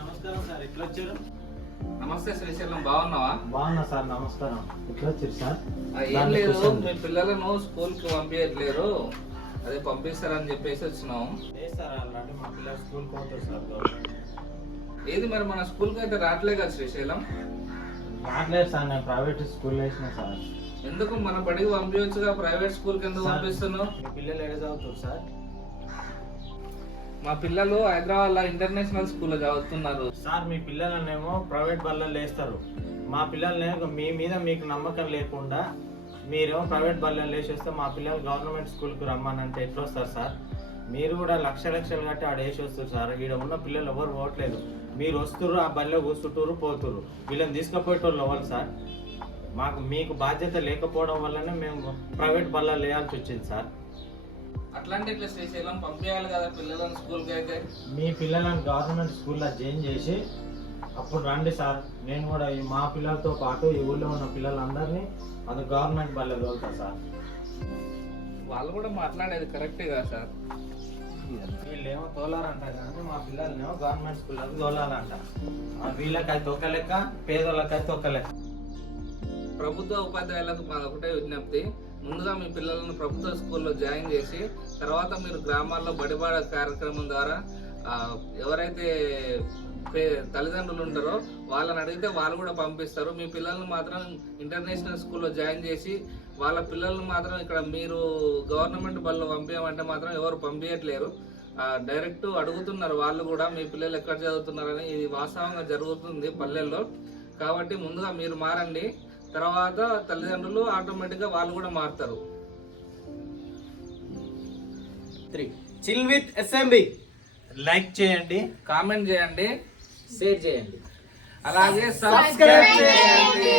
నమస్కారం సార్, ఎట్లా వచ్చారు? నమస్తే శ్రీశైలం, బాగున్నావా? బాగున్నా సార్, నమస్కారం. ఎట్లా వచ్చారు సార్? ఏం లేదు, మీ పిల్లలను స్కూల్ కి పంపించట్లేరు, అదే పంపిస్తారని చెప్పేసి వచ్చినాం. లేదు సార్, అలాంటి మా పిల్లలు స్కూల్కి పోతారు సార్. ఏది మరి మన స్కూల్ కి అయితే రావట్లే కదా శ్రీశైలం? రావట్లేదు సార్, నేను ప్రైవేట్ స్కూల్లో వేసిన సార్. ఎందుకు మన బడికి పంపించచ్చుగా, ప్రైవేట్ స్కూల్ కి ఎందుకు పంపిస్తున్నావు? మీ పిల్లలు ఎక్కడ చదువుతారు సార్? మా పిల్లలు హైదరాబాద్ లో ఇంటర్నేషనల్ స్కూల్లో చదువుతున్నారు సార్. మీ పిల్లలనేమో ప్రైవేట్ బళ్ళల్లో వేస్తారు, మా పిల్లల్నేమో మీ మీద మీకు నమ్మకం లేకుండా మీరేమో ప్రైవేట్ బళ్ళల్లో వేసేస్తే మా పిల్లలు గవర్నమెంట్ స్కూల్కి రమ్మనంటే ఎట్లా వస్తారు సార్? మీరు కూడా లక్షలు కట్టి ఆడ వేసి వస్తారు సార్. ఈడ ఉన్న పిల్లలు ఎవరు పోవట్లేదు, మీరు వస్తుర్రు, ఆ బళ్ళో కూర్చుంటారు, పోతుర్రు. వీళ్ళని తీసుకుపోయేటోళ్ళు ఎవరు సార్? మీకు బాధ్యత లేకపోవడం వల్లనే మేము ప్రైవేట్ బళ్ళల్లో వేయాల్సి వచ్చింది సార్. అట్లాంటి ఇట్లా శ్రీశైలం పంపించాలి కదా పిల్లలను స్కూల్ కి అయితే. మీ పిల్లలను గవర్నమెంట్ స్కూల్లో జాయిన్ చేసి అప్పుడు రండి సార్. నేను కూడా మా పిల్లలతో పాటు ఈ ఊళ్ళో ఉన్న పిల్లలందరినీ అది గవర్నమెంట్ బళ్ళలో తోలుతా సార్. వాళ్ళు కూడా మాట్లాడేది కరెక్టే కదా సార్. వీళ్ళేమో తోలారంట కానీ మా పిల్లల్నేమో గవర్నమెంట్ స్కూళ్ళకి తోలాలంట. వీళ్ళకైతే ఒక లెక్క, పేదోళ్ళకైతే ఒక లెక్క. ప్రభుత్వ ఉపాధ్యాయులకు మాది ఒకటే విజ్ఞప్తి, ముందుగా మీ పిల్లలను ప్రభుత్వ స్కూల్లో జాయిన్ చేసి తర్వాత మీరు గ్రామాల్లో బడిబాడ కార్యక్రమం ద్వారా ఎవరైతే తల్లిదండ్రులు ఉంటారో వాళ్ళని అడిగితే వాళ్ళు కూడా పంపిస్తారు. మీ పిల్లల్ని మాత్రం ఇంటర్నేషనల్ స్కూల్లో జాయిన్ చేసి వాళ్ళ పిల్లల్ని మాత్రం ఇక్కడ మీరు గవర్నమెంట్ బళ్ళు పంపించమంటే మాత్రం ఎవరు పంపించట్లేరు. డైరెక్ట్ అడుగుతున్నారు వాళ్ళు కూడా, మీ పిల్లలు ఎక్కడ చదువుతున్నారని. ఇది వాస్తవంగా జరుగుతుంది పల్లెల్లో. కాబట్టి ముందుగా మీరు మారండి, తర్వాత తల్లిదండ్రులు ఆటోమేటిక్గా వాళ్ళు కూడా మారుతారు. చిల్ విత్ ఎస్ఎంబి లైక్ చేయండి, కామెంట్ చేయండి, షేర్ చేయండి, అలాగే సబ్స్క్రైబ్ చేయండి.